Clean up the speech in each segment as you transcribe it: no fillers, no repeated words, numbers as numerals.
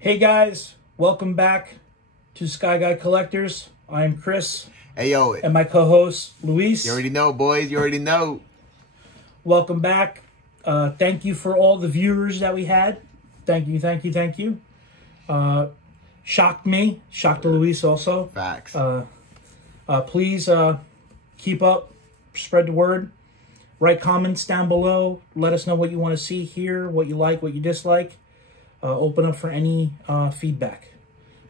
Hey guys, welcome back to Sky Guy Collectors. I'm Chris. Hey yo, and my co-host Luis. You already know, boys. You already know. Welcome back. Thank you for all the viewers that we had. Thank you. Shocked me. Shocked Luis also. Facts. Please keep up. Spread the word. Write comments down below. Let us know what you want to see here, what you like, what you dislike. Open up for any feedback.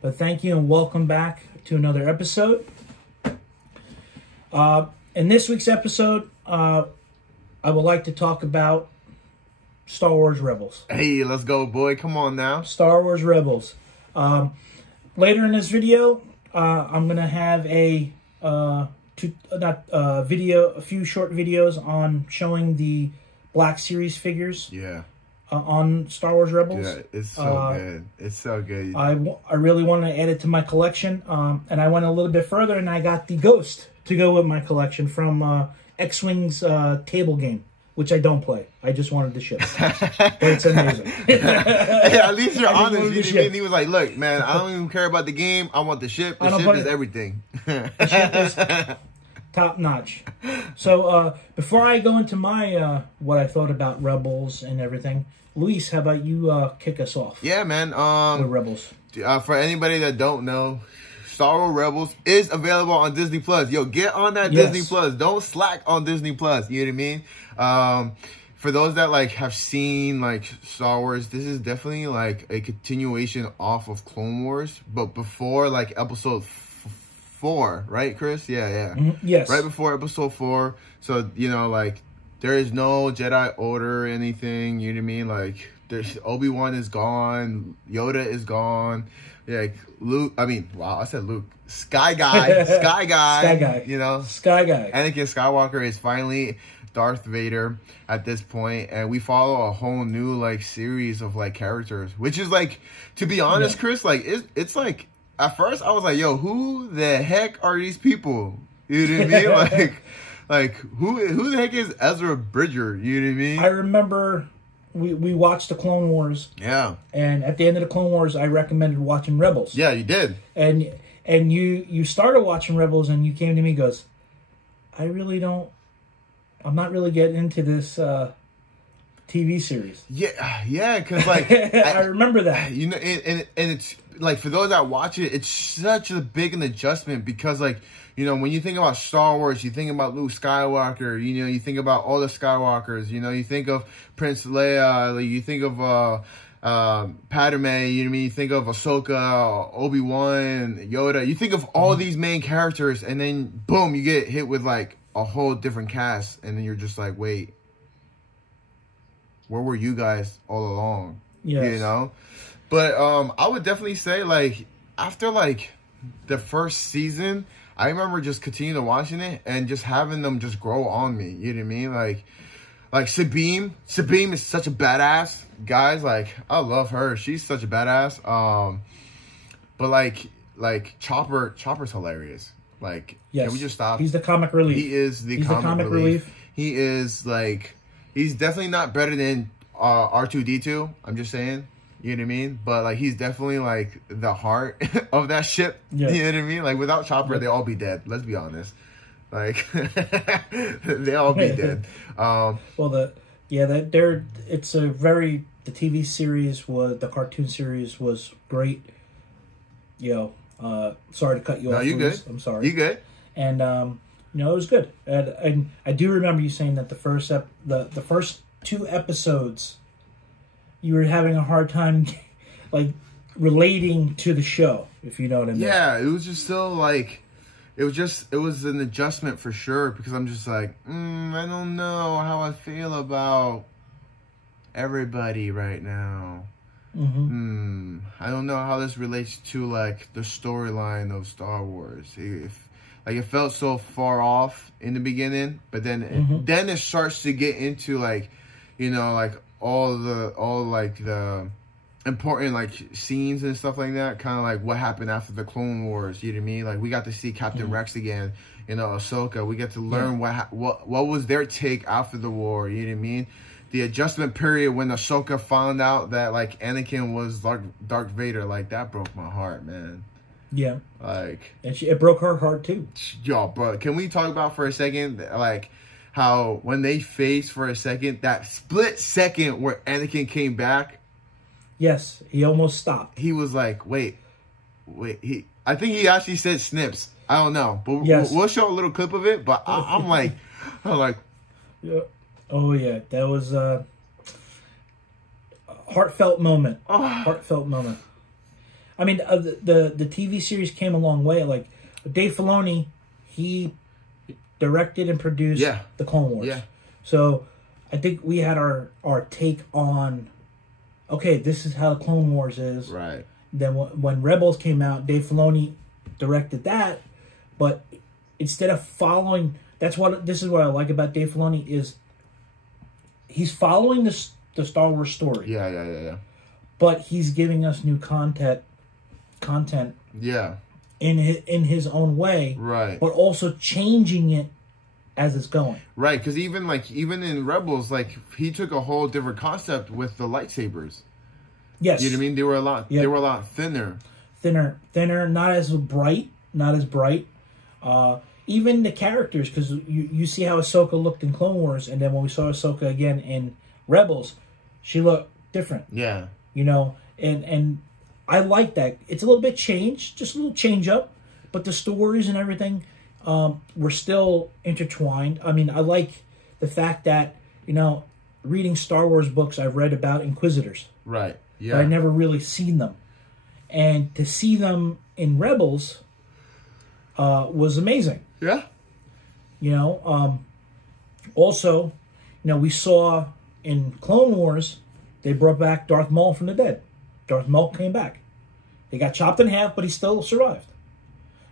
But thank you and welcome back to another episode. In this week's episode, I would like to talk about Star Wars Rebels. Hey, let's go, boy. Come on now. Star Wars Rebels. Later in this video, I'm going to have a few short videos on showing the Black Series figures. Yeah. On Star Wars Rebels. Yeah, it's so good. It's so good. I really want to add it to my collection. And I went a little bit further and I got the Ghost to go with my collection from X-Wing's table game, which I don't play. I just wanted the ship. But it's amazing. Hey, at least you're honest. He was like, look, man, I don't even care about the game. I want the ship. The ship is everything. The ship is top notch. So before I go into my what I thought about Rebels and everything, Luis, how about you kick us off? Yeah, man. With Rebels. For anybody that don't know, Star Wars Rebels is available on Disney Plus. Yo, get on that Disney Plus. Don't slack on Disney Plus. You know what I mean? For those that like have seen like Star Wars, this is definitely like a continuation off of Clone Wars, but before like episode 4, right, Chris? Yeah. Yes. Right before episode 4. So, you know, like, there is no Jedi Order or anything, you know what I mean? Like, there's Obi-Wan is gone, Yoda is gone, like, Luke, I said Luke. Sky Guy, you know? Sky Guy. Anakin Skywalker is finally Darth Vader at this point, and we follow a whole new, like, series of, like, characters, which is, like, to be honest, Chris, like, it's like, at first, I was like, yo, who the heck are these people? You know what I mean? Like who the heck is Ezra Bridger? You know what I mean? I remember we watched the Clone Wars. Yeah. And at the end of the Clone Wars, I recommended watching Rebels. Yeah, you did. And you started watching Rebels, and you came to me and goes, I'm not really getting into this TV series. Yeah, because like I remember that. You know, and it's like for those that watch it, it's such a big an adjustment because like, you know, when you think about Star Wars, you think about Luke Skywalker, you know, you think about all the Skywalkers, you know, you think of Prince Leia, like, you think of Padme, you know what I mean? You think of Ahsoka, Obi-Wan, Yoda, you think of all these main characters, and then boom, you get hit with like a whole different cast, and then you're just like, wait, where were you guys all along? Yes. You know? But I would definitely say, like, after, like, the first season, I remember just continuing watching it and just having them just grow on me. You know what I mean? Like Sabine. Sabine is such a badass. Guys, like, I love her. She's such a badass. But, like Chopper's hilarious. Like, can we just stop? He's the comic relief. He is the comic relief. He is, like, he's definitely not better than R2-D2. I'm just saying. You know what I mean? But, like, he's definitely, like, the heart of that ship. Yes. You know what I mean? Like, without Chopper, they all be dead. Let's be honest. Like, they all be dead. The TV series the cartoon series was great. You know, sorry to cut you off. No, you good. I'm sorry. You good. And, you know, it was good. And I do remember you saying that the first 2 episodes, you were having a hard time, like, relating to the show, if you know what I mean. Yeah, it was just so, like, it was an adjustment for sure, because I'm just like, I don't know how I feel about everybody right now. I don't know how this relates to, like, the storyline of Star Wars. It felt so far off in the beginning, but then it starts to get into, like, you know, like, all the important like scenes and stuff like that, kind of like what happened after the Clone Wars. You know what I mean? Like, we got to see Captain Rex again, you know, Ahsoka. We get to learn what was their take after the war. You know what I mean? the adjustment period when Ahsoka found out that like Anakin was Darth Vader, like that broke my heart, man. Yeah. Like, and it broke her heart too. Yo, bro, can we talk about for a second, like, how when they faced for a second, that split second where Anakin came back? Yes, he almost stopped. He was like, wait. I think he actually said snips. I don't know, but yes. we'll show a little clip of it. But I'm like, yeah. Oh yeah, that was a heartfelt moment. Heartfelt moment. I mean, the TV series came a long way. Like Dave Filoni, he directed and produced the Clone Wars. Yeah. So I think we had our take on, okay, this is how the Clone Wars is. Right. Then when Rebels came out, Dave Filoni directed that, but instead of following, this is what I like about Dave Filoni is he's following the Star Wars story. Yeah. But he's giving us new content. Yeah. In his own way. Right. But also changing it as it's going. Right, because even in Rebels, like he took a whole different concept with the lightsabers. Yes. You know what I mean? They were a lot. They were a lot thinner. Thinner. Not as bright. Even the characters, because you see how Ahsoka looked in Clone Wars, and then when we saw Ahsoka again in Rebels, she looked different. Yeah. You know, and I like that. It's a little bit changed, just a little change up, but the stories and everything were still intertwined. I mean, I like the fact that, you know, reading Star Wars books, I've read about Inquisitors. Right. Yeah. But I've never really seen them. And to see them in Rebels was amazing. Yeah. You know, also, you know, we saw in Clone Wars, they brought back Darth Maul from the dead. Darth Maul came back. He got chopped in half, but he still survived.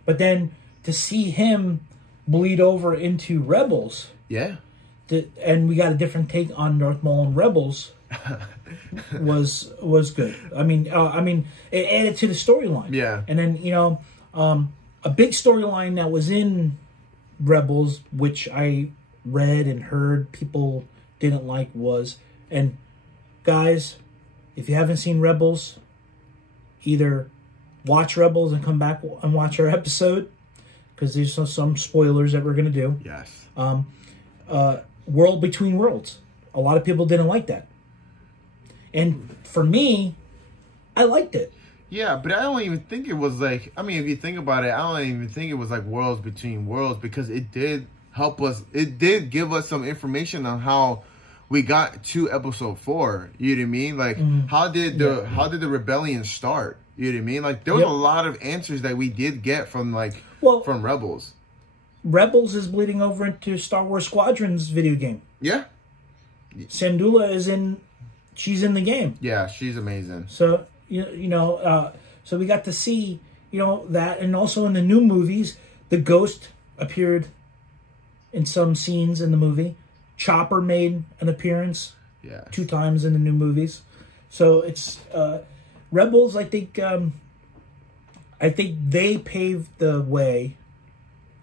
But then to see him bleed over into Rebels, and we got a different take on Darth Maul in Rebels, was good. I mean, it added to the storyline. Yeah. And then, you know, a big storyline that was in Rebels, which I read and heard people didn't like, was, and guys, if you haven't seen Rebels, either watch Rebels and come back and watch our episode, because there's some spoilers that we're going to do. Yes. World Between Worlds. A lot of people didn't like that. And for me, I liked it. Yeah, but I don't even think it was like, I mean, if you think about it, I don't even think it was like Worlds Between Worlds, because it did help us. It did give us some information on how we got to episode 4. You know what I mean? Like, how did the rebellion start? You know what I mean? Like, there was a lot of answers that we did get from from Rebels. Rebels is bleeding over into Star Wars Squadrons video game. Yeah. Syndulla she's in the game. Yeah, she's amazing. So, you know, so we got to see, you know, that, and also in the new movies, the Ghost appeared in some scenes in the movie. Chopper made an appearance 2 times in the new movies. So it's Rebels. I think they paved the way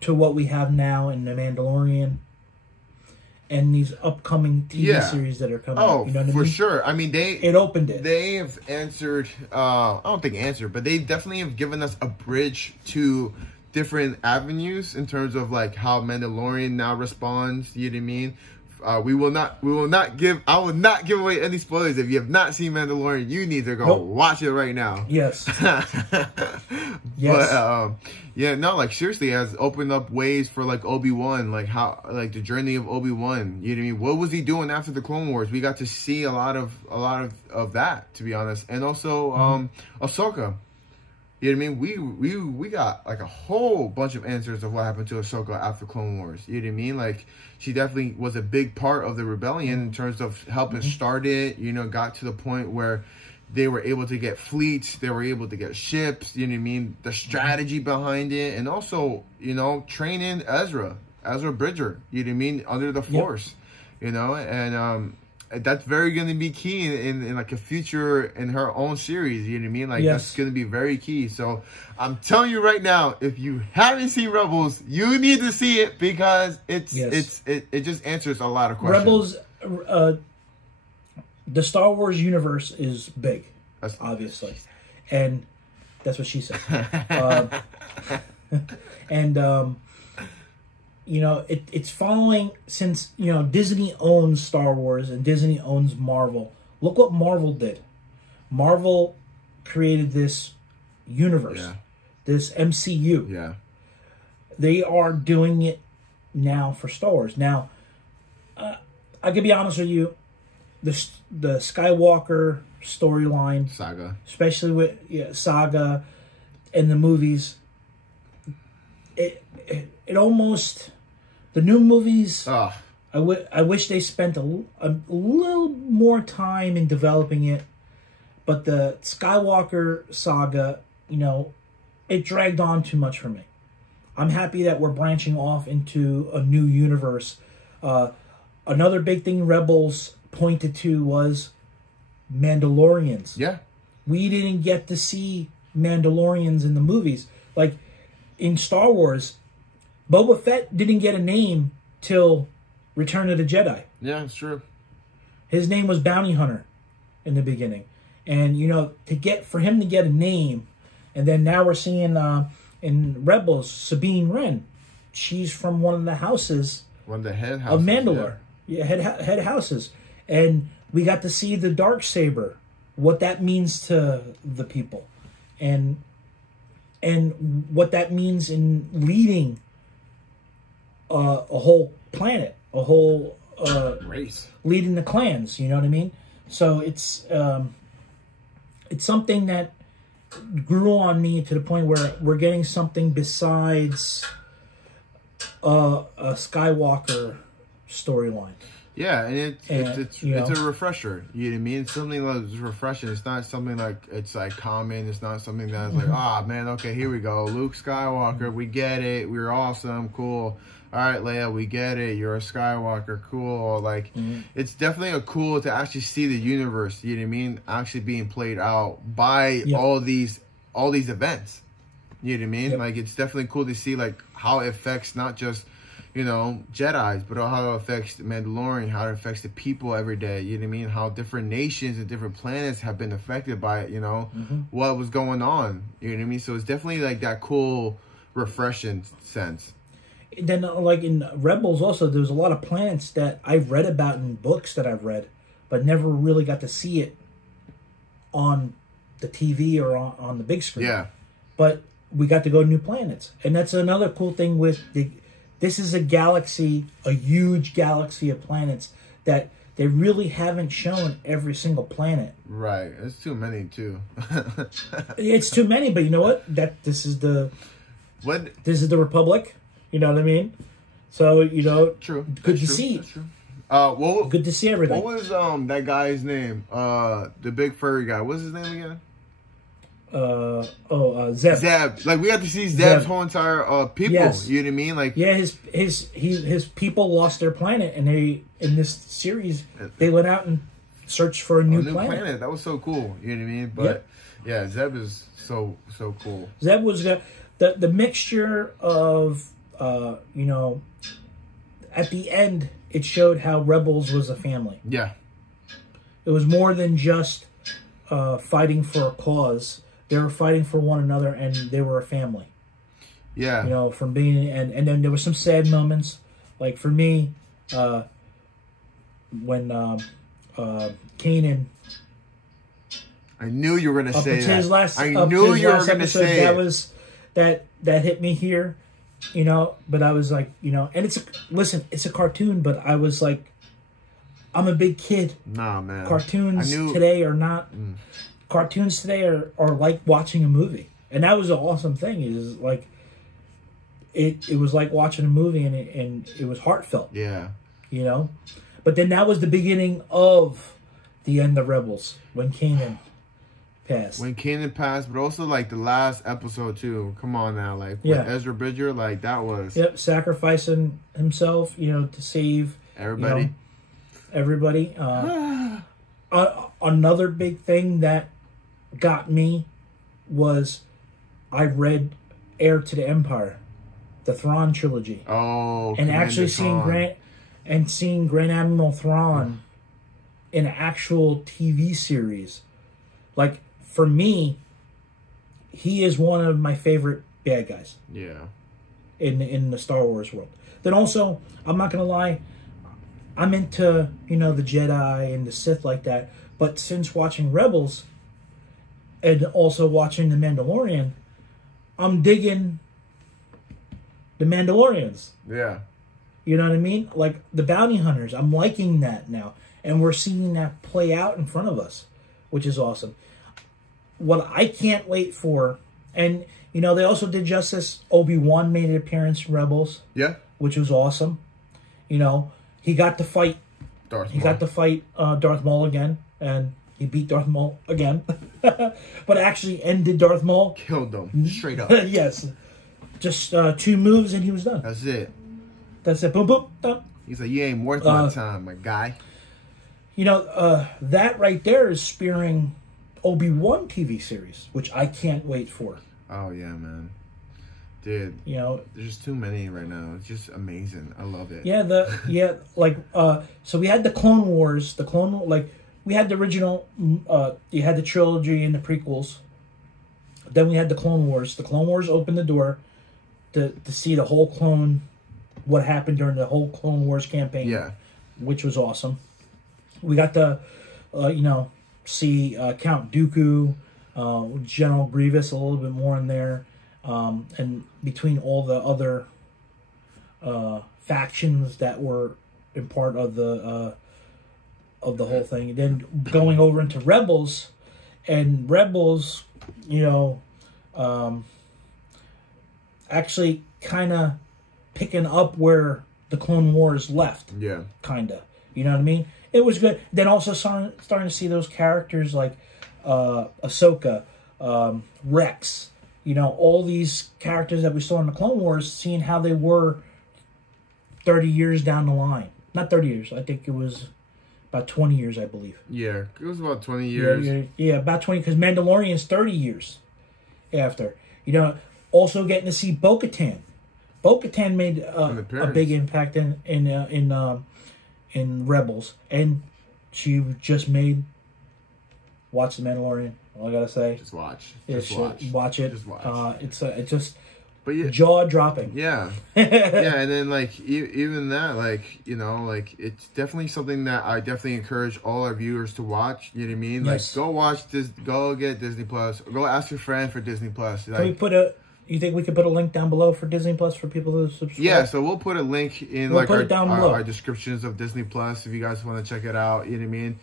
to what we have now in The Mandalorian and these upcoming TV series that are coming. Oh, you know what for I mean? sure. I mean, it opened it. They have answered. I don't think answered, but they definitely have given us a bridge to different avenues in terms of like how Mandalorian now responds. You know what I mean? I will not give away any spoilers. If you have not seen Mandalorian, you need to go watch it right now. Yes. But like seriously, it has opened up ways for like Obi-Wan, like how, like the journey of Obi-Wan. You know what I mean? What was he doing after the Clone Wars? We got to see a lot of that, to be honest, and also Ahsoka. You know what I mean? We got like a whole bunch of answers of what happened to Ahsoka after Clone Wars. You know what I mean? Like, she definitely was a big part of the rebellion in terms of helping start it. You know, got to the point where they were able to get fleets, they were able to get ships. You know what I mean? The strategy behind it, and also, you know, training Ezra Bridger. You know what I mean? Under the Force. You know, and that's very going to be key in like a future in her own series. You know what I mean? Like, that's going to be very key. So I'm telling you right now, if you haven't seen Rebels, you need to see it, because it just answers a lot of questions. Rebels, the Star Wars universe is big, That's obviously, and that's what she said. And you know, it's following, since, you know, Disney owns Star Wars and Disney owns Marvel. Look what Marvel did. Marvel created this universe, this MCU. Yeah. They are doing it now for Star Wars. Now, I can be honest with you, the Skywalker storyline, Saga, especially with Saga and the movies, it almost, the new movies, I wish they spent a little more time in developing it, but the Skywalker saga, you know, it dragged on too much for me. I'm happy that we're branching off into a new universe. Another big thing Rebels pointed to was Mandalorians. Yeah. We didn't get to see Mandalorians in the movies. Like, in Star Wars, Boba Fett didn't get a name till Return of the Jedi. Yeah, it's true. His name was Bounty Hunter in the beginning. And, you know, for him to get a name, and then now we're seeing in Rebels, Sabine Wren. She's from one of the houses, one of the head houses of Mandalore. Yeah, head houses. And we got to see the Darksaber, what that means to the people. And what that means in leading a whole planet, a whole race, leading the clans. You know what I mean? So it's something that grew on me to the point where we're getting something besides a Skywalker storyline. Yeah, and it's a refresher. You know what I mean? It's something that's refreshing. It's not something like it's like common. It's not something that's like, man, okay, here we go. Luke Skywalker, we get it. We're awesome, cool. All right, Leia, we get it. You're a Skywalker, cool. Like, it's definitely a cool to actually see the universe. You know what I mean? Actually being played out by all these events. You know what I mean? Like, it's definitely cool to see like how it affects not just, you know, Jedis, but how it affects the Mandalorian, how it affects the people every day. You know what I mean? How different nations and different planets have been affected by it. You know, what was going on. You know what I mean? So it's definitely like that cool, refreshing sense. Then, like in Rebels, also there's a lot of planets that I've read about in books that I've read, but never really got to see it on the TV or on the big screen. Yeah. But we got to go to new planets, and that's another cool thing with this is a galaxy, a huge galaxy of planets that they really haven't shown every single planet. Right. It's too many too. It's too many, but you know what? This is the Republic. You know what I mean? So, you know, good to see. That's true. Good to see everything. What was that guy's name? The big furry guy. What's his name again? Zeb. Zeb. Like, we got to see Zeb's whole entire people. Yes. You know what I mean? Like, yeah, his people lost their planet, and in this series they went out and searched for a new planet. That was so cool. You know what I mean? But yeah, Zeb is so cool. Zeb was the mixture of you know, at the end it showed how Rebels was a family. Yeah. It was more than just fighting for a cause. They were fighting for one another, and they were a family. Yeah. You know, from being, and then there were some sad moments. Like for me, when Kanan, I knew you were going to say that. I knew you were going to say it. That hit me here, you know, but I was like, you know, and it's a cartoon, but I was like, I'm a big kid. Nah, man. Cartoons today are not... Cartoons today are like watching a movie. And that was an awesome thing. Is like, it was like watching a movie, and it was heartfelt. Yeah. You know? But then that was the beginning of the end of Rebels, when Kanan passed. When Kanan passed, but also like the last episode too. Come on now. Like, with Ezra Bridger, like that was... Yep, sacrificing himself, you know, to save... Everybody. You know, everybody. Another big thing that got me was I read Heir to the Empire, the Thrawn trilogy. Oh, and actually seeing Grand Admiral Thrawn an actual TV series. Like, for me, he is one of my favorite bad guys. Yeah. In the Star Wars world. Then also, I'm not gonna lie, I'm into, you know, the Jedi and the Sith like that. But since watching Rebels and also watching The Mandalorian, I'm digging the Mandalorians. Yeah. You know what I mean? Like the bounty hunters. I'm liking that now. And we're seeing that play out in front of us, which is awesome. What I can't wait for, and, you know, they also did justice. Obi-Wan made an appearance in Rebels. Yeah. Which was awesome. You know, he got to fight Darth Maul again, and he beat Darth Maul again. But actually ended Darth Maul. Killed him straight up. Yes. Just 2 moves and he was done. That's it. That's it. Boom, boom, done. He's like, you ain't worth my time, my guy. You know, that right there is spearing Obi-Wan TV series, which I can't wait for. Oh, yeah, man. Dude, you know, there's just too many right now. It's just amazing. I love it. Yeah, so we had the Clone Wars, we had the original, you had the trilogy and the prequels. Then we had the Clone Wars. The Clone Wars opened the door to see the whole what happened during the whole Clone Wars campaign. Yeah. Which was awesome. We got to, see Count Dooku, General Grievous a little bit more in there. And between all the other factions that were in part of the whole thing. And then going over into Rebels, and Rebels, actually kind of picking up where the Clone Wars left. Yeah. Kind of. You know what I mean? It was good. Then also starting to see those characters like Ahsoka, Rex, all these characters that we saw in the Clone Wars, seeing how they were 30 years down the line. Not 30 years. I think it was about 20 years, I believe. Yeah, it was about 20 years. Yeah, about 20, because Mandalorian's 30 years after. Also getting to see Bo-Katan. Bo-Katan made a big impact in Rebels, and she just made watch The Mandalorian. All I gotta say, just watch. Just watch it. Just watch. It's just but yeah, jaw dropping. Yeah, yeah, and then even that, it's definitely something that I definitely encourage all our viewers to watch. You know what I mean? Yes. Go watch this. Go get Disney Plus. Go ask your friend for Disney Plus. Can we put you think we could put a link down below for Disney Plus for people to subscribe? Yeah, so we'll put a link in our descriptions of Disney Plus if you guys want to check it out. You know what I mean?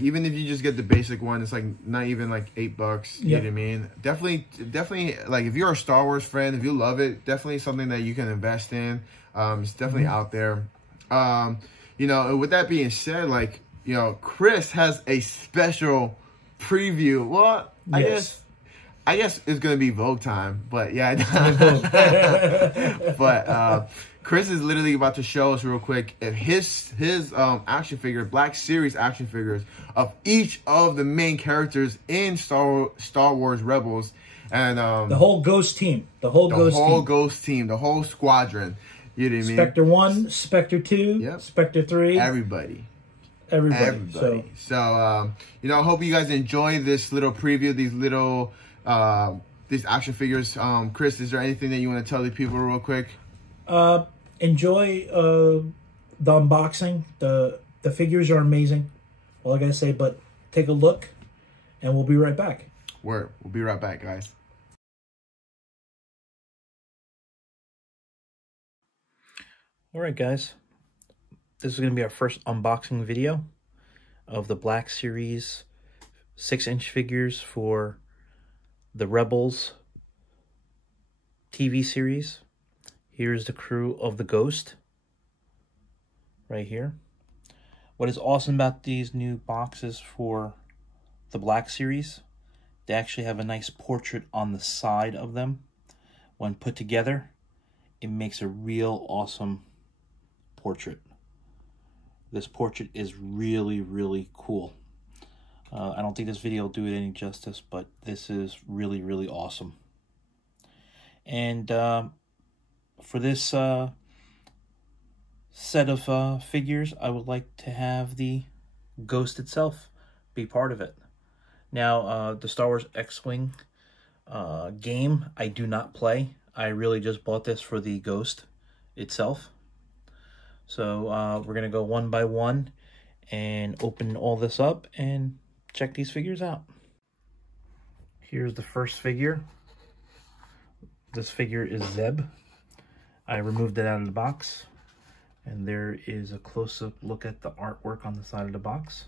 Even if you just get the basic one, it's not even $8. You know what I mean? Definitely, if you're a Star Wars fan, if you love it, definitely something that you can invest in. It's definitely out there. With that being said, Chris has a special preview. Well, I guess it's gonna be Vogue time, but yeah. But Chris is literally about to show us real quick if his action figure, Black Series action figures of each of the main characters in Star Wars Rebels, and the whole Ghost team, the whole Ghost team, the whole squadron. You know what I mean? Spectre 1, Spectre 2, Spectre 3, everybody. So I hope you guys enjoy this little preview, these action figures. Chris, is there anything that you want to tell the people real quick? Enjoy the unboxing. The figures are amazing. All I gotta say, but take a look, and we'll be right back. We'll be right back, guys. All right, guys. This is gonna be our first unboxing video of the Black Series 6-inch figures for the Rebels TV series. Here's the crew of the Ghost right here. What is awesome about these new boxes for the Black Series, they actually have a nice portrait on the side of them. When put together, it makes a real awesome portrait. This portrait is really, really cool. I don't think this video will do it any justice, but this is really, really awesome. And for this set of figures, I would like to have the Ghost itself be part of it. Now, the Star Wars X-Wing game, I do not play. I really just bought this for the Ghost itself. So we're going to go one by one and open all this up and check these figures out. Here's the first figure. This figure is Zeb. I removed it out of the box, and there is a close-up look at the artwork on the side of the box.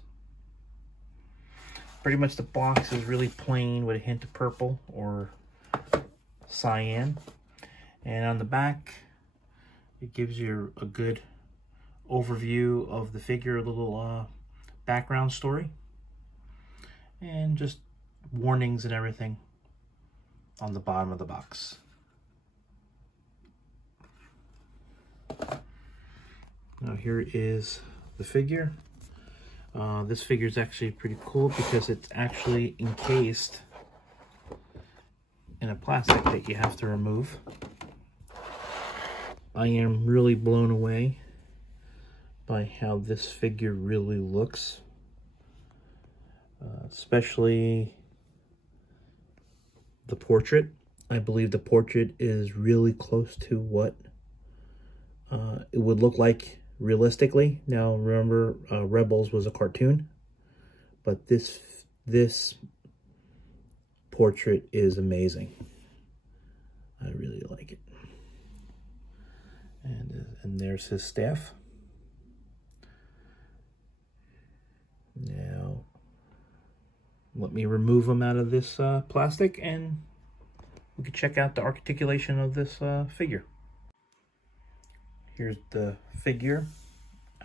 Pretty much the box is really plain with a hint of purple or cyan. And on the back, it gives you a good overview of the figure, a little background story, and just warnings and everything on the bottom of the box. Now here is the figure. This figure is actually pretty cool because it's actually encased in a plastic that you have to remove. I am really blown away by how this figure really looks, especially the portrait. I believe the portrait is really close to what it would look like realistically. Now remember, Rebels was a cartoon, but this portrait is amazing. I really like it. And there's his staff. Now let me remove him out of this plastic, and we can check out the articulation of this figure. Here's the figure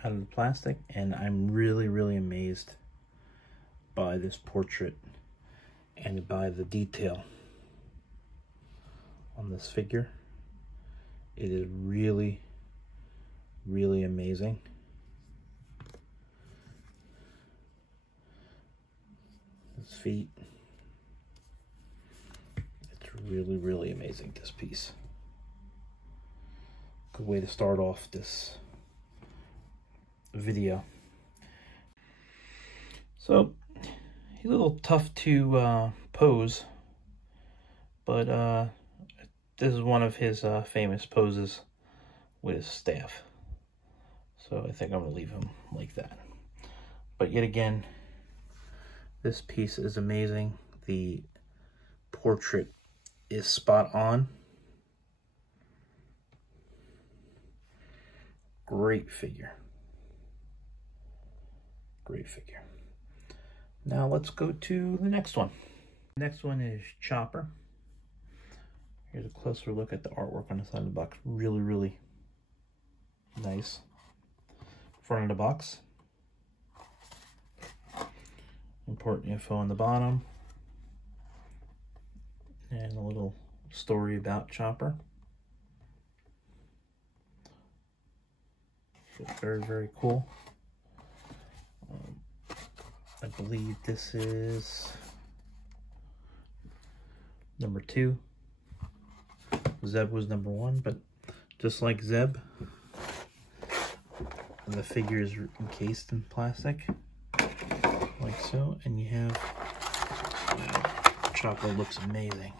out of the plastic, and I'm really amazed by this portrait and by the detail on this figure. It is really amazing. His feet. It's really amazing, this piece. Good way to start off this video. So he's a little tough to pose, but this is one of his famous poses with his staff. So I think I'm gonna leave him like that. But yet again, this piece is amazing. The portrait is spot on. Great figure. Great figure. Now let's go to the next one. The next one is Chopper. Here's a closer look at the artwork on the side of the box. Really nice. Front of the box. Important info on the bottom. And a little story about Chopper. Very cool. I believe this is number 2. Zeb was number 1, but just like Zeb, the figure is encased in plastic, like so, and you have Chopper. Looks amazing.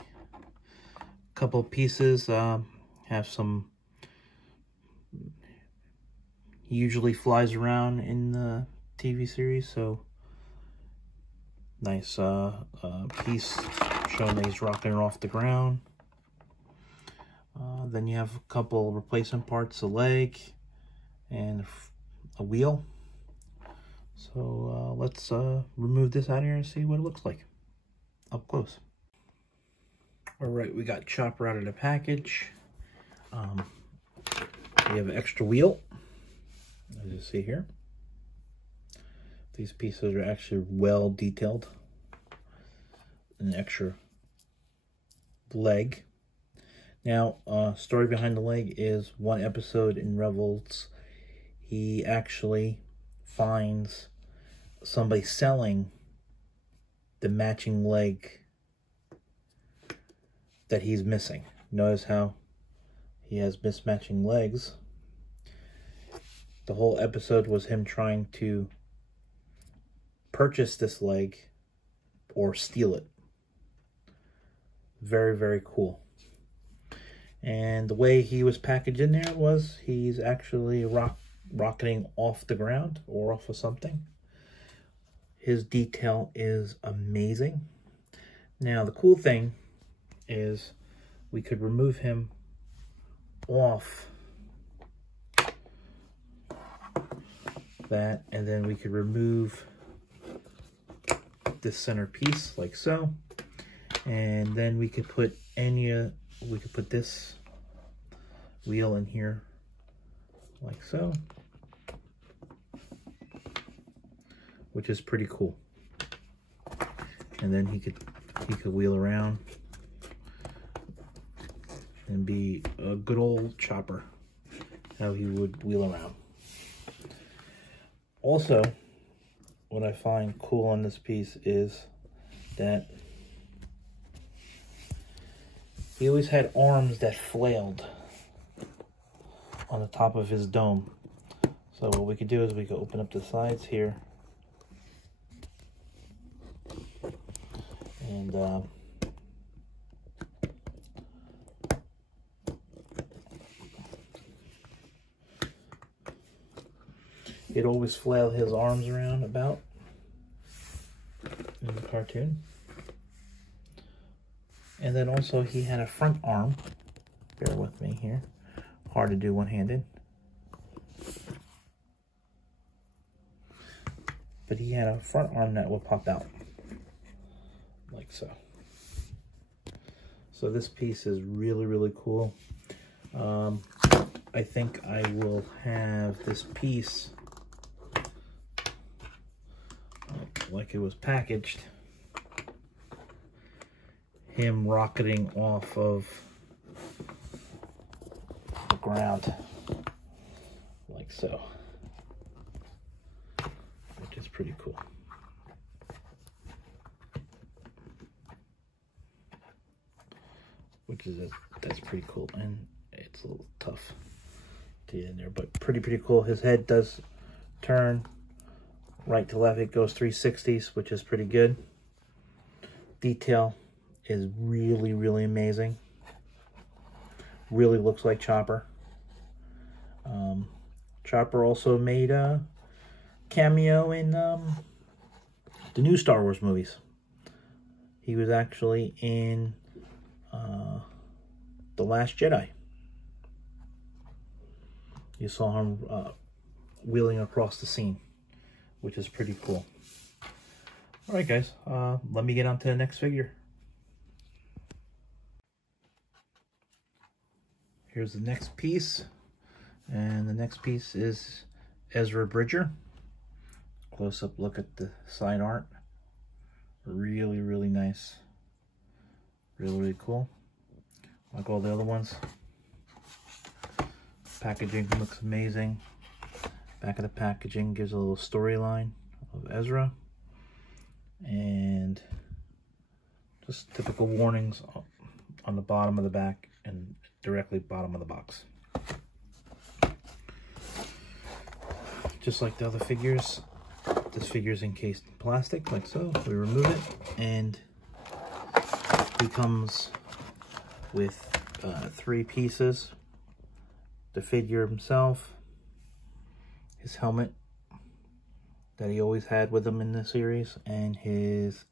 A couple of pieces have some. He usually flies around in the TV series, so nice piece showing that he's rocking it off the ground. Then you have a couple replacement parts, a leg and a wheel. So let's remove this out of here and see what it looks like up close. All right, we got Chopper out of the package. We have an extra wheel, as you see here. These pieces are actually well detailed. An extra leg. Now, story behind the leg is one episode in Rebels, he actually finds somebody selling the matching leg that he's missing. Notice how he has mismatching legs. The whole episode was him trying to purchase this leg or steal it. Very, very cool. And the way he was packaged in there was he's actually rocketing off the ground or off of something. His detail is amazing. Now, the cool thing is we could remove him off that, and then we could remove this center piece like so, and then we could put we could put this wheel in here like so, which is pretty cool. And then he could wheel around and be a good old chopper, how he would wheel around. Also, what I find cool on this piece is that he always had arms that flailed on the top of his dome. So what we could do is we could open up the sides here, and he'd always flail his arms around about in the cartoon. And then also he had a front arm. Bear with me here. Hard to do one-handed. But he had a front arm that would pop out. Like so. So this piece is really, really cool. I think I will have this piece like it was packaged, him rocketing off of the ground like so, which is pretty cool. That's pretty cool, and it's a little tough to get in there, but pretty cool. His head does turn right to left. It goes 360s, which is pretty good. Detail is really, really amazing. Really looks like Chopper. Chopper also made a cameo in the new Star Wars movies. He was actually in The Last Jedi. You saw him wheeling across the scene, which is pretty cool. All right, guys, let me get on to the next figure. Here's the next piece, and the next piece is Ezra Bridger. Close-up look at the side art. Really, really nice. Really, really cool. Like all the other ones. Packaging looks amazing. Back of the packaging gives a little storyline of Ezra. And just typical warnings on the bottom of the back and directly bottom of the box. Just like the other figures, this figure is encased in plastic, like so. We remove it, and he comes with 3 pieces. The figure himself, his helmet that he always had with him in the series, and his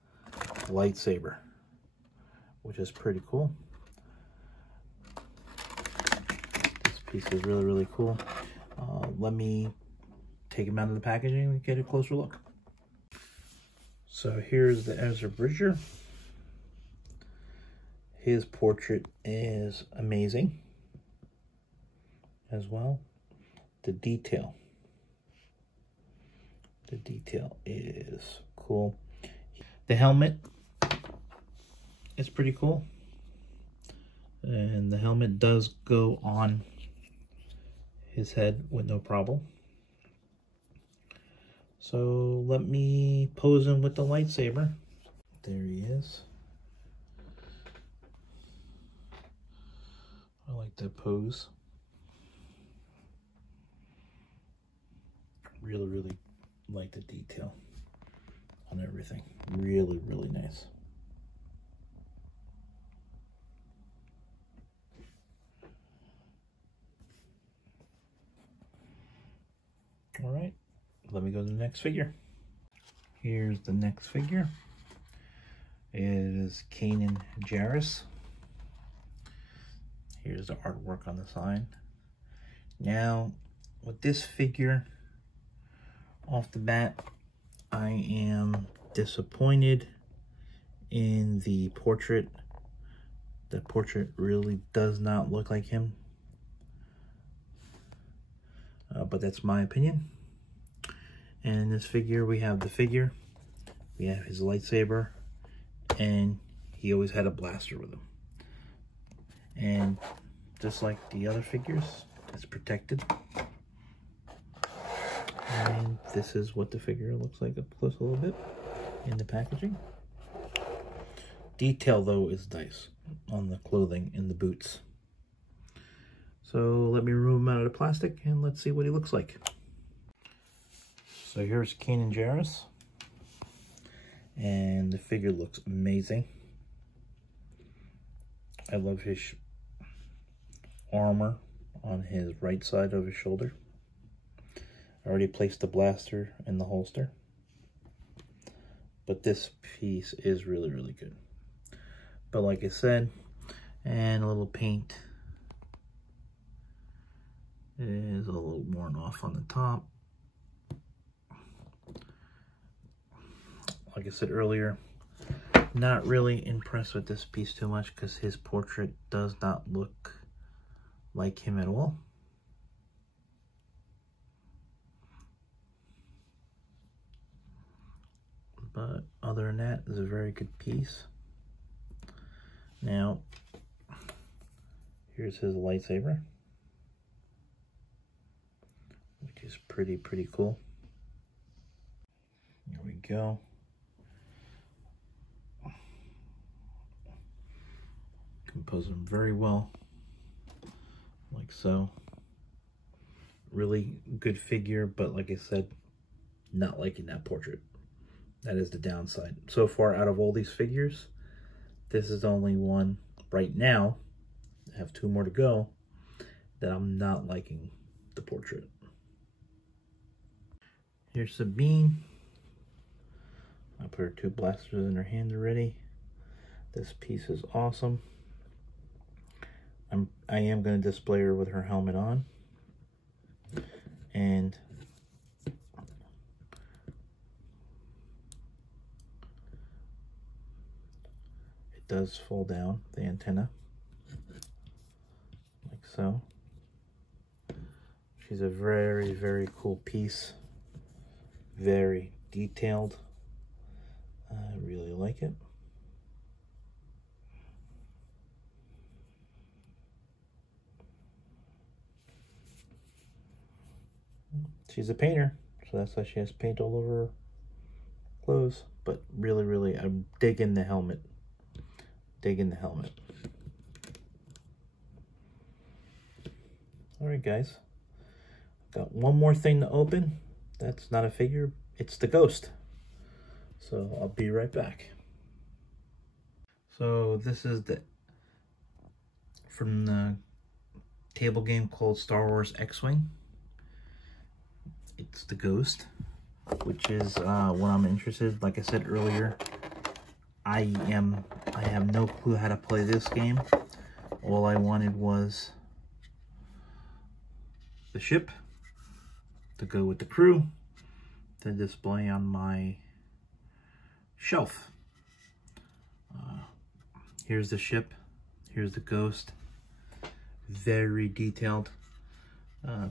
lightsaber, which is pretty cool. This piece is really, really cool. Let me take him out of the packaging and get a closer look. So here's the Ezra Bridger. His portrait is amazing as well. The detail is cool. The helmet is pretty cool, and the helmet does go on his head with no problem. So let me pose him with the lightsaber. There he is. I like that pose. Really, really like the detail. on everything. Really, really nice. All right, let me go to the next figure. Here's the next figure. It is Kanan Jarrus. Here's the artwork on the side. Now, with this figure, off the bat, I am disappointed in the portrait. The portrait really does not look like him. But that's my opinion. And in this figure, we have the figure. We have his lightsaber. And he always had a blaster with him. And just like the other figures, it's protected. And this is what the figure looks like up close a little bit in the packaging. Detail though is nice on the clothing and the boots. So let me remove him out of the plastic and let's see what he looks like. So here's Kanan Jarrus. And the figure looks amazing. I love his armor on his right side of his shoulder. I already placed the blaster in the holster. But this piece is really, really good. But like I said, and a little paint. It is a little worn off on the top. Like I said earlier, not really impressed with this piece too much because his portrait does not look like him at all. But other than that, it's a very good piece. Now, here's his lightsaber, which is pretty cool. Here we go. Compose them very well, like so. Really good figure, but like I said, not liking that portrait. That is the downside. So far, out of all these figures, this is the only one right now, I have 2 more to go, that I'm not liking the portrait. Here's Sabine. I put her 2 blasters in her hand already. This piece is awesome. I am going to display her with her helmet on. And it does fall down, the antenna, like so. She's a very cool piece. Very detailed. I really like it. She's a painter, so that's why she has paint all over her clothes. But really, I'm digging the helmet. Digging the helmet. Alright guys, got one more thing to open. That's not a figure, it's the ghost. So I'll be right back. So this is from the table game called Star Wars X-Wing. It's the ghost, which is what I'm interested. Like I said earlier, I have no clue how to play this game. All I wanted was the ship to go with the crew to display on my shelf. Here's the ship. Here's the ghost. Very detailed.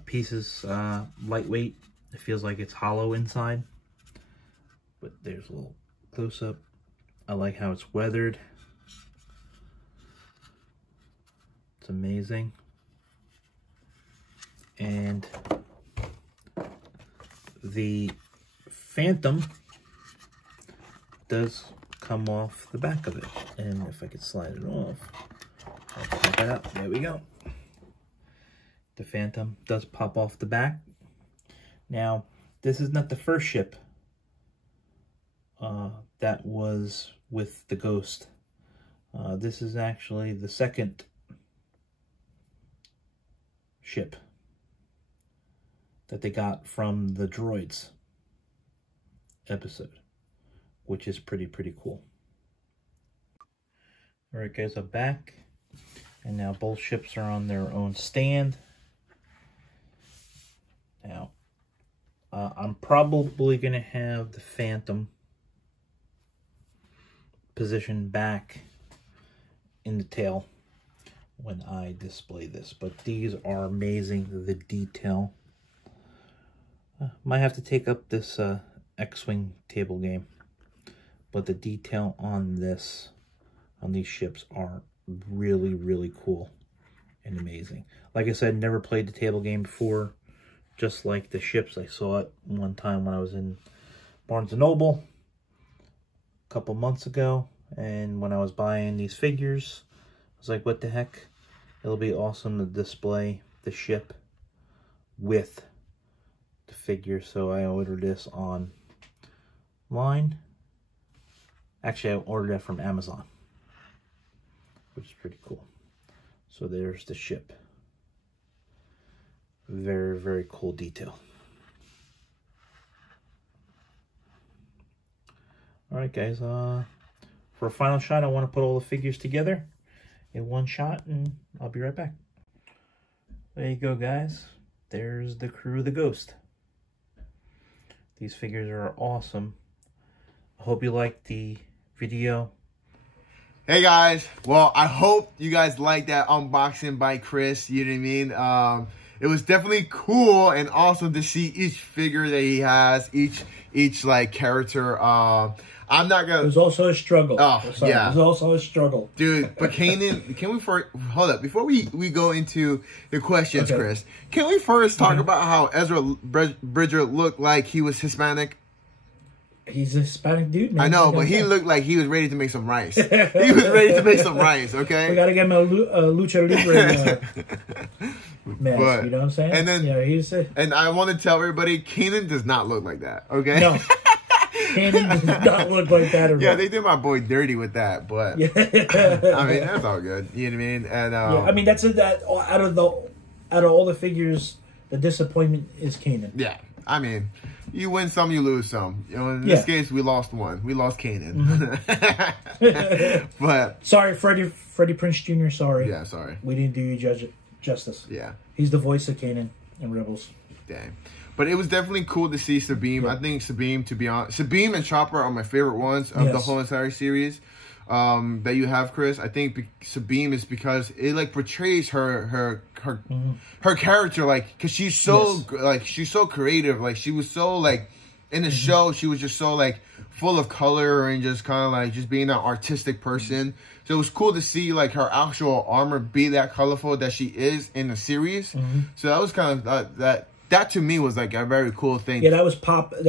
Pieces, lightweight. It feels like it's hollow inside. But there's a little close-up. I like how it's weathered. It's amazing. And the Phantom does come off the back of it. And if I could slide it off, I'll pop it out. There we go. The Phantom does pop off the back. Now, this is not the first ship that was with the Ghost. This is actually the second ship that they got from the Droids episode, which is pretty cool. Alright guys, I'm back, and now both ships are on their own stand. Now, I'm probably going to have the Phantom positioned back in the tail when I display this, but these are amazing. The detail. Might have to take up this X-Wing table game, but the detail on these ships are really cool and amazing. Like I said, never played the table game before. Just like the ships, I saw it one time when I was in Barnes & Noble a couple months ago, and when I was buying these figures, I was like, what the heck? It'll be awesome to display the ship with the figure, so I ordered this online. Actually, I ordered it from Amazon, which is pretty cool. So there's the ship. Very cool detail. Alright guys, for a final shot, I want to put all the figures together in one shot, and I'll be right back. There you go guys. There's the crew of the Ghost. These figures are awesome. I hope you liked the video. Hey guys, well, I hope you guys liked that unboxing by Chris, you know what I mean? It was definitely cool and awesome to see each figure that he has, each like character. I'm not gonna. It was also a struggle. Oh, yeah. It was also a struggle, dude. But Kanan, can we first hold up before we go into the questions, okay. Chris? Can we first talk about how Ezra Bridger looked like he was Hispanic? He's a Hispanic dude, man. I know, but he looked like he was ready to make some rice. He was ready to make some rice, okay? We got to get him a Lucha Libre mask, you know what I'm saying? And then, yeah, and I want to tell everybody, Kanan does not look like that, okay? No. Kanan does not look like that at all. Yeah, they did my boy dirty with that, but, I mean, that's all good. You know what I mean? And, yeah, I mean, that's out of all the figures, the disappointment is Kanan. Yeah, I mean... You win some, you lose some. You know, in this case, we lost one. We lost Kanan. But sorry, Freddie Prinze Jr. Sorry. Yeah, sorry. We didn't do you justice. Yeah. He's the voice of Kanan in Rebels. Dang. But it was definitely cool to see Sabine. Yeah. I think Sabine, to be honest, Sabine and Chopper are my favorite ones of the whole entire series that you have, Chris. I think Sabine is because it like portrays her character, like, because she's so like she's so creative. Like, she was so like in the show, she was just so like full of color and just kind of like just being an artistic person. So it was cool to see like her actual armor be that colorful that she is in the series. So that was kind of that to me was like a very cool thing. Yeah, that was popping.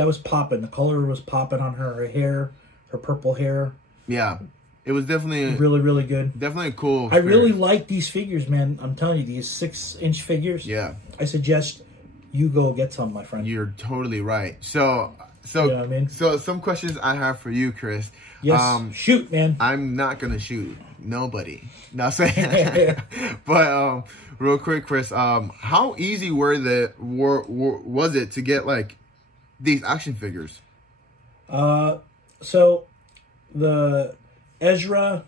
The color was popping on her hair, her purple hair. Yeah. It was definitely really good. Definitely a cool experience. I really like these figures, man. I'm telling you, these 6-inch figures. Yeah. I suggest you go get some, my friend. You're totally right. So you know what I mean? So some questions I have for you, Chris. Yes. Shoot, man. I'm not gonna shoot nobody. Not saying. But real quick, Chris. How easy was it to get like these action figures? So the Ezra,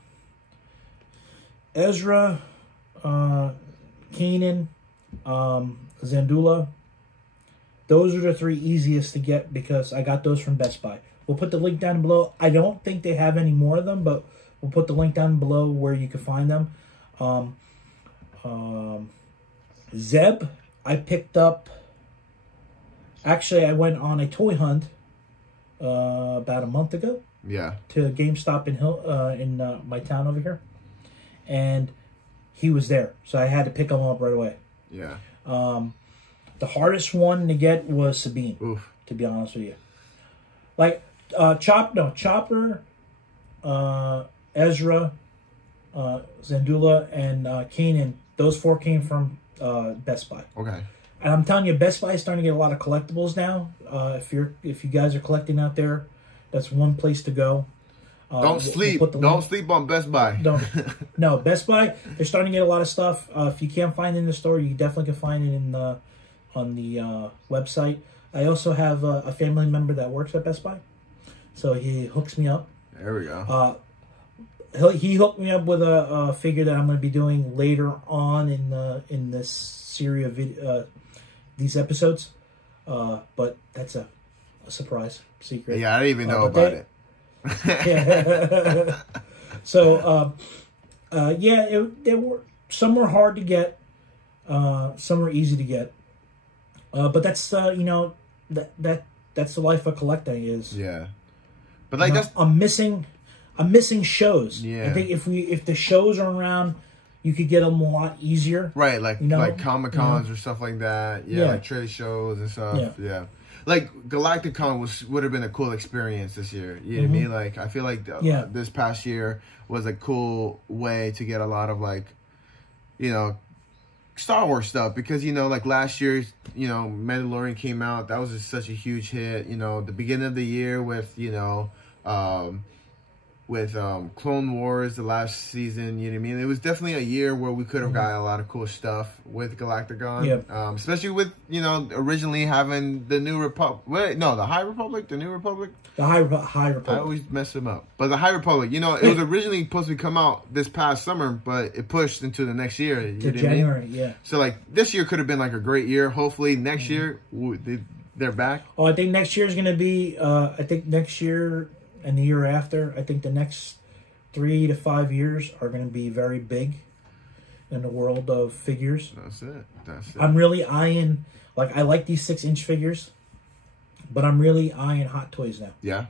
Kanan, Zandula. Those are the 3 easiest to get because I got those from Best Buy. We'll put the link down below. I don't think they have any more of them, but we'll put the link down below where you can find them. Zeb, I picked up. Actually, I went on a toy hunt about a month ago. Yeah. To GameStop in my town over here, and he was there, so I had to pick him up right away. Yeah. The hardest one to get was Sabine. Oof. To be honest with you, like Chopper, Ezra, Zandula, and Kanan. Those 4 came from Best Buy. Okay. And I'm telling you, Best Buy is starting to get a lot of collectibles now. If you guys are collecting out there, That's one place to go. Don't sleep. Don't sleep on Best Buy. No, Best Buy. They're starting to get a lot of stuff. If you can't find it in the store, you definitely can find it on the website. I also have a family member that works at Best Buy, so he hooks me up. There we go. He hooked me up with a figure that I'm going to be doing later on in this series of these episodes. But that's a surprise secret. Yeah, I didn't even know about it. Yeah. So, some were hard to get, some were easy to get, but that's that's the life of collecting is. Yeah, but like that's I'm missing shows. Yeah, I think if the shows are around, you could get them a lot easier. Right, like like Comic-Cons or stuff like that. Yeah, like trade shows and stuff. Yeah. Like Galacticon would have been a cool experience this year. You know what I mean? Like I feel like this past year was a cool way to get a lot of like, Star Wars stuff because like last year, Mandalorian came out. That was just such a huge hit. The beginning of the year with Clone Wars, the last season, you know what I mean? It was definitely a year where we could have got a lot of cool stuff with Galacticon. Yeah. Especially with, originally having the New Republic. Wait, no, the High Republic? The New Republic? The High Republic. I always mess them up. But the High Republic, it was originally supposed to come out this past summer, but it pushed into the next year. You know January, what I mean? yeah. So, like, this year could have been, like, a great year. Hopefully, next year, they're back. Oh, I think next year is going to be, next year and the year after, I think the next 3 to 5 years are going to be very big in the world of figures. That's it. I'm really eyeing, I like these 6-inch figures, but I'm really eyeing Hot Toys now. Yeah.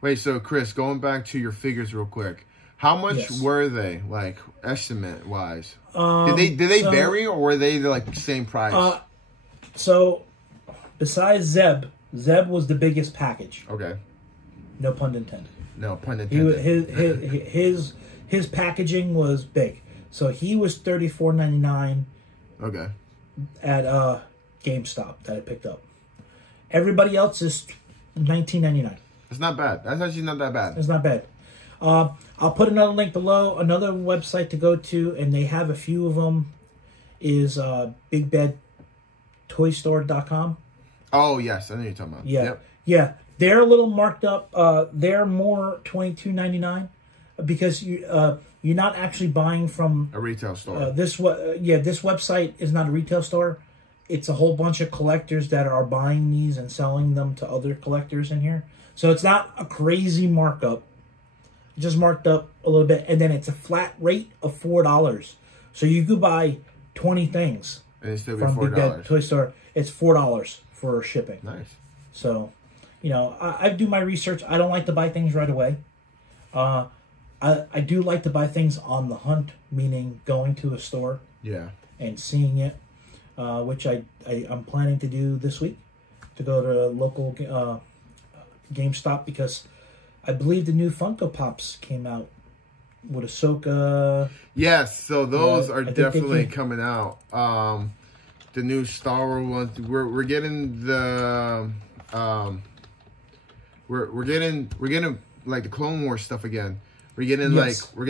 Wait, so Chris, going back to your figures real quick, how much were they, like, estimate wise? Did they vary, or were they like the same price? So, besides Zeb was the biggest package. Okay. No pun intended. No pun intended. His packaging was big, so he was $34.99. Okay. At GameStop that I picked up. Everybody else is $19.99. It's not bad. That's actually not that bad. It's not bad. I'll put another link below. Another website to go to, and they have a few of them, is BigBadToyStore.com. Oh yes, I know what you're talking about. Yeah, yep. Yeah. They're a little marked up. They're more $22.99 because you're not actually buying from a retail store. This website is not a retail store. It's a whole bunch of collectors that are buying these and selling them to other collectors in here. So it's not a crazy markup. It's just marked up a little bit, and then it's a flat rate of $4. So you could buy 20 things and it's still be from $4. Big Bad Toy Store. It's $4 for shipping. Nice. So, I do my research. I don't like to buy things right away. I do like to buy things on the hunt, meaning going to a store and seeing it, which I'm planning to do this week, to go to a local GameStop, because I believe the new Funko Pops came out with Ahsoka. Yes, so those are definitely coming out. The new Star Wars ones. We're getting the we're getting like the Clone Wars stuff again. We're getting we're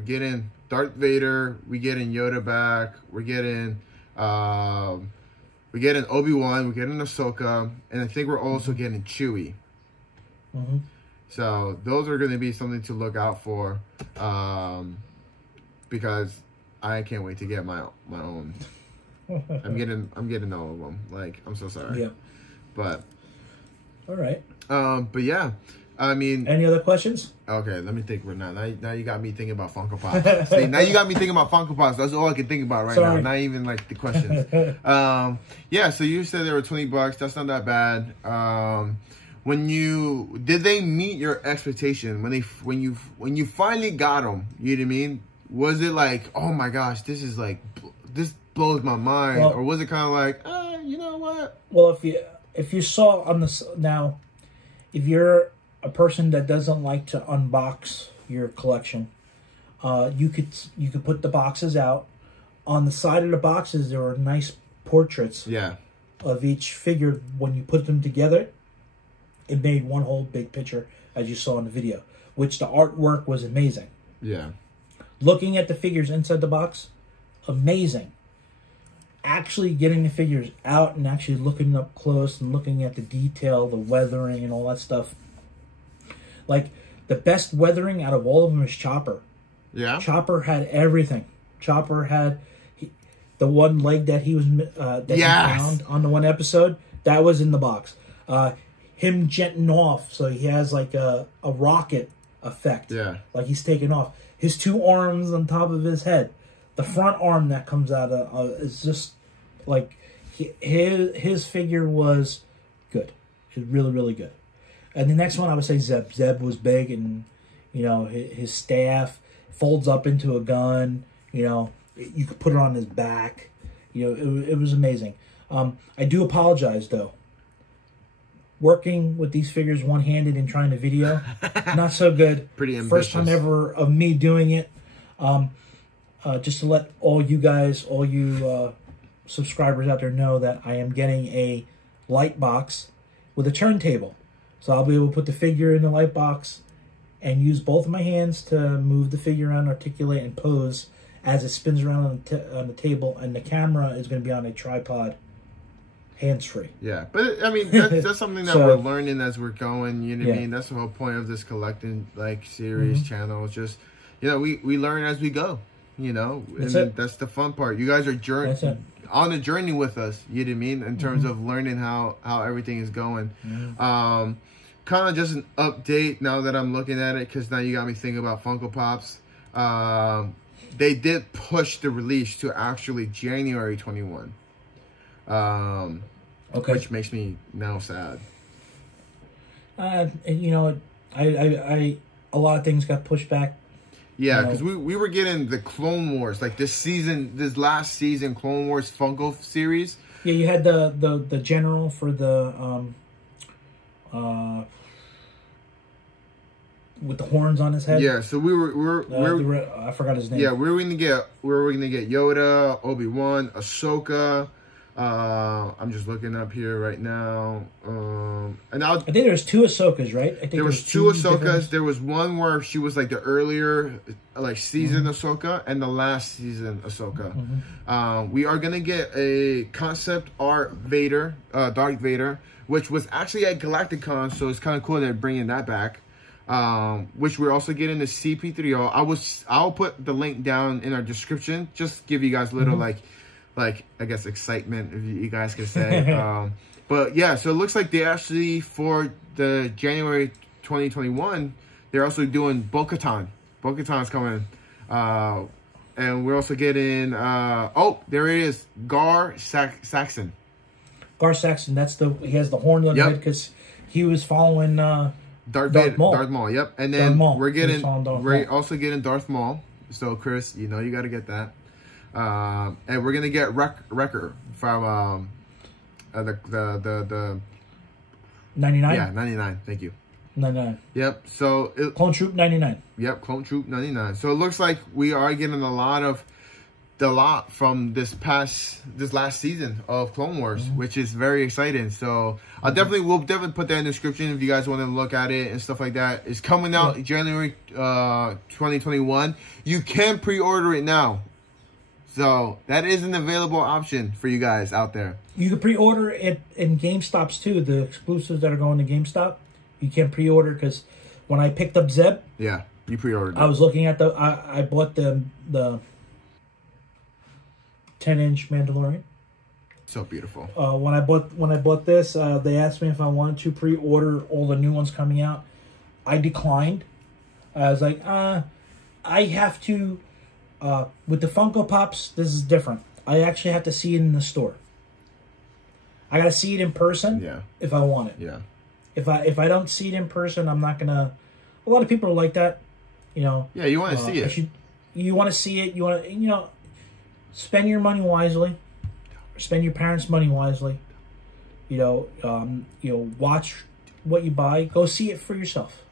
getting Darth Vader. We're getting Yoda back. We're getting Obi-Wan. We're getting Ahsoka, and I think we're also getting Chewie. Mm-hmm. So those are going to be something to look out for, because I can't wait to get my own. I'm getting all of them. Like, I'm so sorry. Yeah. But. All right. But yeah, I mean. Any other questions? Okay, let me think right now. Now you got me thinking about Funko Pops. See, now you got me thinking about Funko Pops. That's all I can think about right now. Not even like the questions. Yeah. So you said they were $20. That's not that bad. Did they meet your expectation when you finally got them? You know what I mean? Was it like, oh my gosh, this blows my mind, or was it kind of like, you know what? Well, if you saw on this now, if you're a person that doesn't like to unbox your collection, you could put the boxes out. On the side of the boxes, there were nice portraits. Yeah. of each figure, when you put them together, it made one whole big picture, as you saw in the video, which the artwork was amazing. Yeah. Looking at the figures inside the box, amazing. Actually getting the figures out and actually looking up close and looking at the detail, the weathering and all that stuff. Like, the best weathering out of all of them is Chopper. Yeah. Chopper had everything. Chopper had the one leg that he was he found on the one episode. That was in the box. Him jetting off, so he has like a rocket effect. Yeah. Like he's taking off. His two arms on top of his head. The front arm that comes out of is just like his figure was good. It was really, really good. And the next one I would say Zeb. Zeb was big, and you know his staff folds up into a gun. You know, you could put it on his back. You know, it was amazing. I do apologize though. Working with these figures one-handed and trying to video, not so good. Pretty ambitious. First time ever of me doing it. Just to let all you guys, all you subscribers out there know that I am getting a light box with a turntable. So I'll be able to put the figure in the light box and use both of my hands to move the figure around, articulate, and pose as it spins around on the table. And the camera is going to be on a tripod, hands-free. Yeah, but I mean, that's something that we're learning as we're going. You know what I mean? That's the whole point of this collecting like series channel. It's just, you know, we learn as we go. You know, that's the fun part. You guys are on a journey with us. You know what I mean? In terms of learning how everything is going. Kind of just an update now that I'm looking at it, because now you got me thinking about Funko Pops. They did push the release to actually January 21. Which makes me now sad. You know, I a lot of things got pushed back. Yeah, because we were getting the Clone Wars, like this last season Clone Wars Funko series. Yeah, you had the general for the with the horns on his head. Yeah, so we're I forgot his name. Yeah, we were gonna get Yoda, Obi-Wan, Ahsoka. I'm just looking up here right now. And I think there's two Ahsokas, right? I think there was two Ahsokas. There was one where she was like the earlier like season Ahsoka and the last season Ahsoka. We are gonna get a concept art Vader, Darth Vader, which was actually at Galacticon, so it's kind of cool they're bringing that back. Which we're also getting the CP3O. I'll put the link down in our description. Just give you guys a little like I guess excitement, if you guys could say. But yeah, so it looks like they actually, for the January 2021, they're also doing Bo-Katan. Bo-Katan's coming. And we're also getting oh, there it is, Gar Saxon. Gar Saxon, he has the horn on the head because he was following Darth Maul. Darth Maul, yep. And then we're also getting Darth Maul. So Chris, you know you got to get that. And we're gonna get Wrecker from the 99. Yeah, 99. Thank you. 99. Yep. So Clone Troop 99. Yep, Clone Troop 99. So it looks like we are getting a lot from this last season of Clone Wars, which is very exciting. So we'll definitely put that in the description if you guys want to look at it and stuff like that. It's coming out January 2021. You can pre-order it now. So that is an available option for you guys out there. You can pre-order it in GameStops too. The exclusives that are going to GameStop, you can pre-order, because when I picked up Zeb, yeah, you pre-ordered. I was looking at I bought the 10-inch Mandalorian. So beautiful. When I bought this, they asked me if I wanted to pre-order all the new ones coming out. I declined. I was like, I have to. With the Funko Pops, this is different. I actually have to see it in the store. I gotta see it in person. Yeah. If I want it. Yeah. If I don't see it in person, I'm not gonna. A lot of people are like that. You know. Yeah, you want to see it. You want to see it. You want to. Spend your money wisely. Spend your parents' money wisely. Watch what you buy. Go see it for yourself.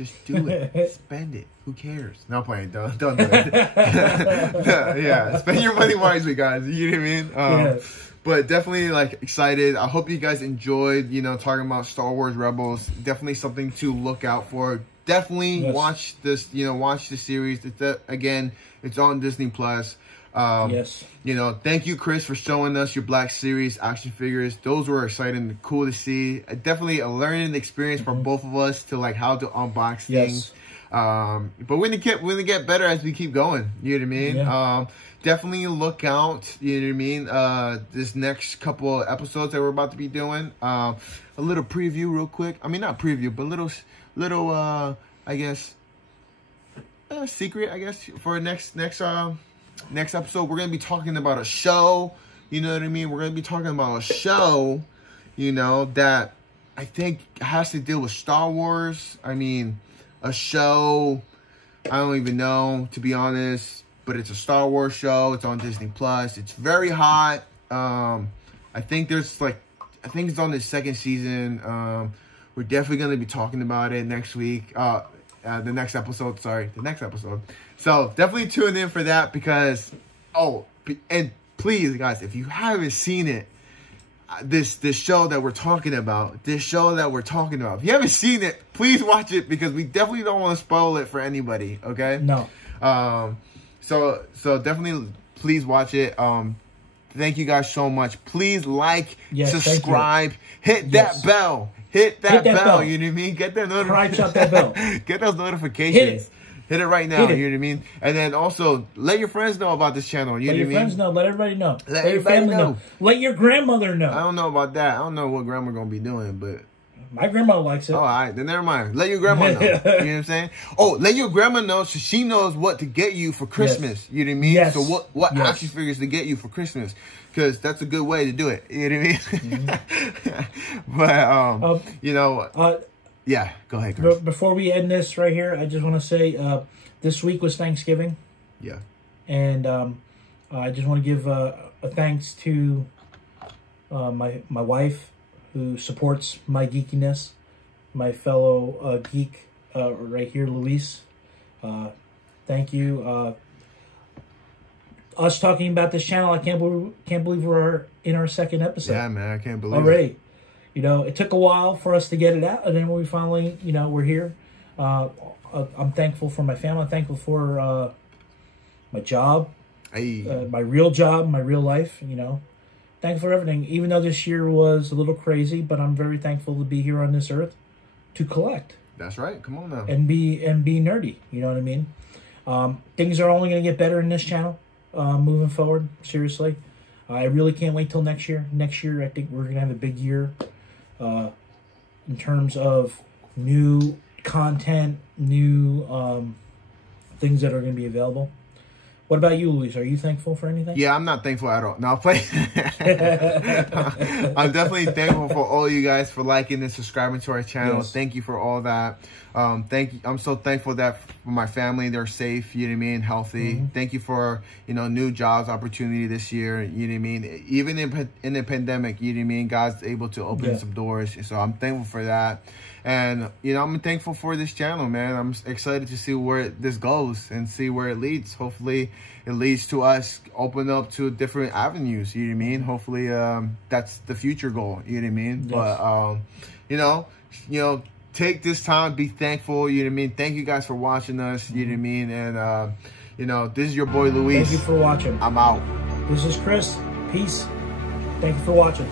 Just do it. Spend it. Who cares? No, playing. Don't do it. Yeah, spend your money wisely, guys. You know what I mean? But definitely, like, excited. I hope you guys enjoyed, you know, talking about Star Wars Rebels. Definitely something to look out for. Definitely watch this, you know, watch the series. Again, it's on Disney Plus. You know, thank you, Chris, for showing us your Black Series action figures. Those were exciting and cool to see. Definitely a learning experience for both of us to, like, how to unbox things. But we're gonna get better as we keep going. You know what I mean? Definitely look out. You know what I mean? This next couple of episodes that we're about to be doing. A little preview, real quick. I mean, not preview, but little I guess secret, I guess, for next episode. We're gonna be talking about a show. You know what I mean? We're gonna be talking about a show, you know, that I think has to deal with Star Wars. I mean, a show, I don't even know, to be honest, but it's a Star Wars show. It's on Disney Plus. It's very hot. I think it's on the second season. We're definitely going to be talking about it next week. The next episode. So definitely tune in for that because, and please, guys, if you haven't seen it, this show that we're talking about, if you haven't seen it, please watch it because we definitely don't want to spoil it for anybody. Okay? No. So definitely please watch it. Thank you guys so much. Please like, subscribe, hit that bell. Hit that bell, you know what I mean? Get that notification. Out that bell. Get those notifications. Hit it right now, you know what I mean? And then also, let your friends know about this channel, you know what I mean? Let your friends know, let everybody know. Let your family know. Let your grandmother know. I don't know about that. I don't know what grandma's going to be doing, but... My grandma likes it. Oh, all right, then never mind. Let your grandma know. You know what I'm saying? Oh, let your grandma know so she knows what to get you for Christmas. You know what I mean? So what action figures to get you for Christmas. Because that's a good way to do it. You know what I mean? But, you know... yeah, go ahead, Chris. Before we end this right here, I just want to say this week was Thanksgiving. Yeah. And I just want to give a thanks to my wife, who supports my geekiness, my fellow geek right here, Luis. Thank you. Us talking about this channel, I can't believe we're in our second episode. Yeah, man, I can't believe it. You know, it took a while for us to get it out, and then we finally, you know, we're here. I'm thankful for my family. I'm thankful for my job, my real job, my real life, you know. Thankful for everything, even though this year was a little crazy, but I'm very thankful to be here on this earth to collect. That's right. Come on now. And be nerdy. You know what I mean? Things are only going to get better in this channel moving forward. Seriously. I really can't wait till next year. Next year, I think we're going to have a big year in terms of new content, new things that are going to be available. What about you, Luis? Are you thankful for anything? Yeah, I'm not thankful at all. No, I'm definitely thankful for all you guys for liking and subscribing to our channel. Yes. Thank you for all that. Thank you. I'm so thankful that for my family, they're safe, you know what I mean, healthy. Thank you for, you know, new jobs opportunity this year, you know what I mean? Even in the pandemic, you know what I mean, God's able to open some doors. So I'm thankful for that. And, you know, I'm thankful for this channel, man. I'm excited to see where this goes and see where it leads. Hopefully, it leads to us open up to different avenues, you know what I mean? Hopefully, that's the future goal, you know what I mean? Yes. But, you know, take this time, be thankful, you know what I mean? Thank you guys for watching us, you know what I mean? And, you know, this is your boy, Luis. Thank you for watching. I'm out. This is Chris. Peace. Thank you for watching.